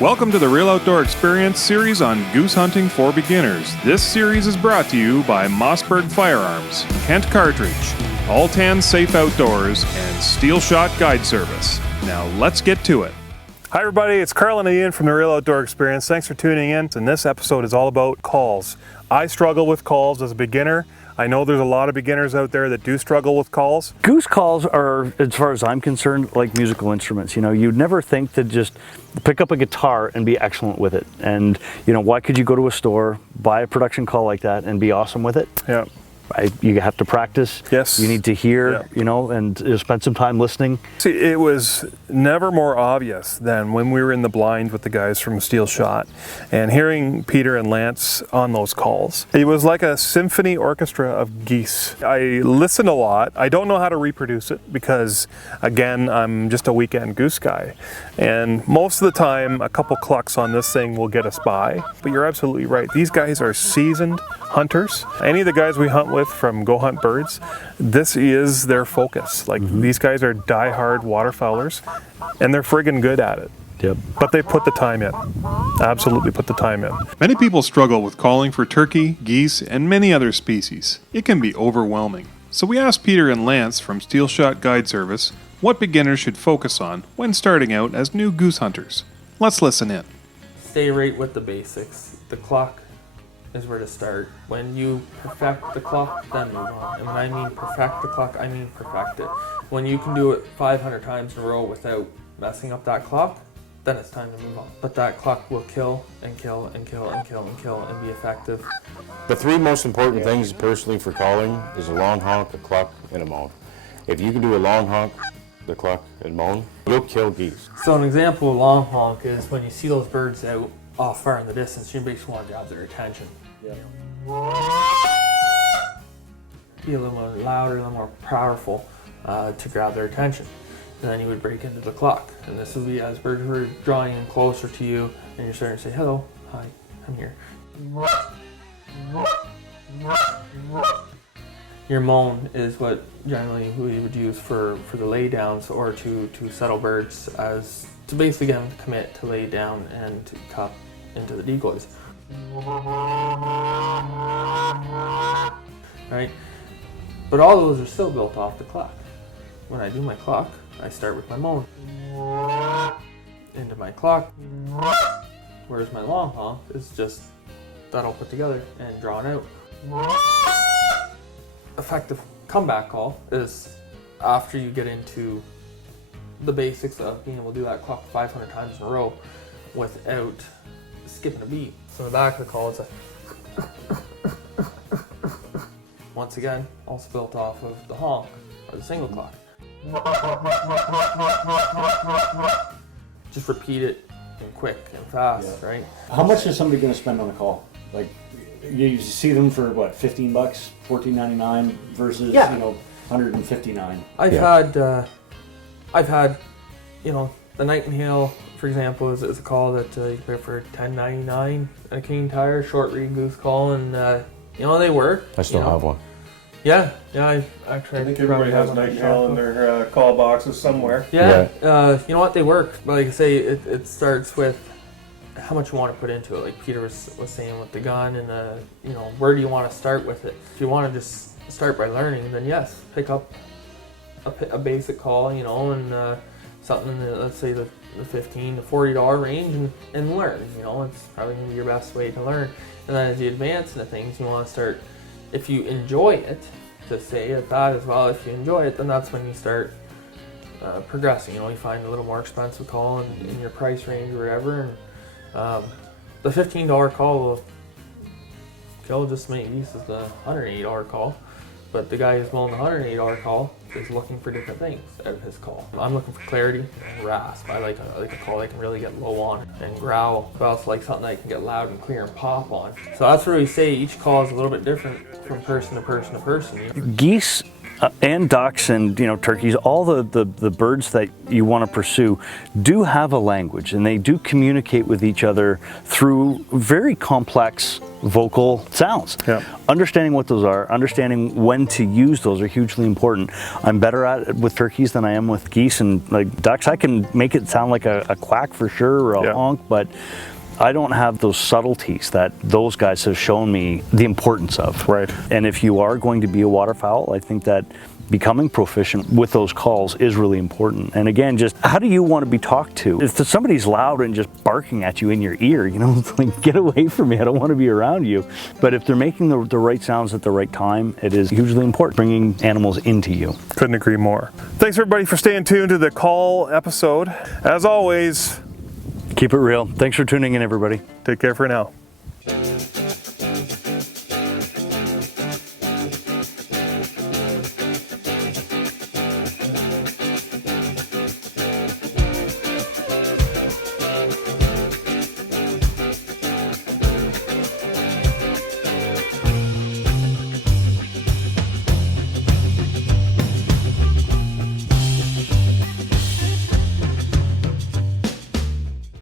Welcome to the Real Outdoor Experience series on goose hunting for beginners. This series is brought to you by Mossberg Firearms, Kent Cartridge, All-Tan Safe Outdoors, and Steel Shot Guide Service. Now let's get to it. Hi everybody, it's Carl and Ian from the Real Outdoor Experience. Thanks for tuning in. And this episode is all about calls. I struggle with calls as a beginner. I know there's a lot of beginners out there that do struggle with calls. Goose calls are, as far as I'm concerned, like musical instruments. You know, you'd never think to just pick up a guitar and be excellent with it. And, you know, why could you go to a store, buy a production call like that and be awesome with it? Yeah. You have to practice. Yes. You need to hear, you know, and spend some time listening. See, it was never more obvious than when we were in the blind with the guys from Steel Shot and hearing Peter and Lance on those calls. It was like a symphony orchestra of geese. I listen a lot. I don't know how to reproduce it because, again, I'm just a weekend goose guy. And most of the time, a couple clucks on this thing will get us by. But you're absolutely right. These guys are seasoned hunters. Any of the guys we hunt with from Go Hunt Birds, this is their focus. Like these guys are die-hard waterfowlers and they're friggin' good at it. Yep. But they put the time in. Absolutely put the time in. Many people struggle with calling for turkey, geese, and many other species. It can be overwhelming. So we asked Peter and Lance from Steel Shot Guide Service what beginners should focus on when starting out as new goose hunters. Let's listen in. Stay right with the basics. The clock is where to start. When you perfect the clock, then move on. And when I mean perfect the clock, I mean perfect it. When you can do it 500 times in a row without messing up that clock, then it's time to move on. But that clock will kill and kill and kill and kill and kill and be effective. The three most important things personally for calling is a long honk, a cluck, and a moan. If you can do a long honk, the cluck, and moan, you'll kill geese. So an example of long honk is when you see those birds out off far in the distance, you basically want to grab their attention. Yeah. Be a little more louder, a little more powerful to grab their attention. And then you would break into the clock. And this would be as birds were drawing in closer to you and you're starting to say, hello, hi, I'm here. Your moan is what generally we would use for the laydowns or to settle birds as to basically get them to commit to lay down and to cup into the decoys. Right? But all those are still built off the clock. When I do my clock, I start with my moan. Into my clock. Whereas my long honk is just that all put together and drawn out. Effective comeback call is after you get into the basics of being able to do that clock 500 times in a row without skipping a beat. So the back of the call is a once again, also built off of the honk or the single clock. Just repeat it and quick and fast, right? How much is somebody going to spend on a call? Like, you see them for what, $15, $14.99 versus you know, $159. I've had, you know, the Nightingale, for example, is a call that you can pay for $10.99 at a King Tire, short reed goose call, and you know, they work. I still have one. Yeah, I think everybody has Nightingale in their call boxes somewhere. Yeah, you know what, they work. But like I say, it starts with how much you want to put into it. Like Peter was saying with the gun and you know, where do you want to start with it? If you want to just start by learning, then yes, pick up a basic call, you know, and something that, let's say the $15 to $40 range and learn. You know, it's probably going to be your best way to learn. And then as you advance into things, you want to start, if you enjoy it, to say at that as well, if you enjoy it, then that's when you start progressing. You know, you find a little more expensive call in your price range or whatever. And the $15 call will kill just as many geese as the $180 call. But the guy who's mowing the $180 call is looking for different things out of his call. I'm looking for clarity and rasp. I like a call I can really get low on and growl. But I also like something I can get loud and clear and pop on. So that's where we say each call is a little bit different from person to person to person. Geese And ducks and turkeys, all the birds that you want to pursue do have a language, and they do communicate with each other through very complex vocal sounds. Yeah. Understanding what those are, understanding when to use those are hugely important. I'm better at it with turkeys than I am with geese, and like ducks, I can make it sound like a quack for sure, or a honk, but I don't have those subtleties that those guys have shown me the importance of. Right. And if you are going to be a waterfowl, I think that becoming proficient with those calls is really important. And again, just how do you want to be talked to? If somebody's loud and just barking at you in your ear, it's like, get away from me, I don't want to be around you. But if they're making the right sounds at the right time, it is hugely important, bringing animals into you. Couldn't agree more. Thanks everybody for staying tuned to the call episode. As always, keep it real. Thanks for tuning in, everybody. Take care for now.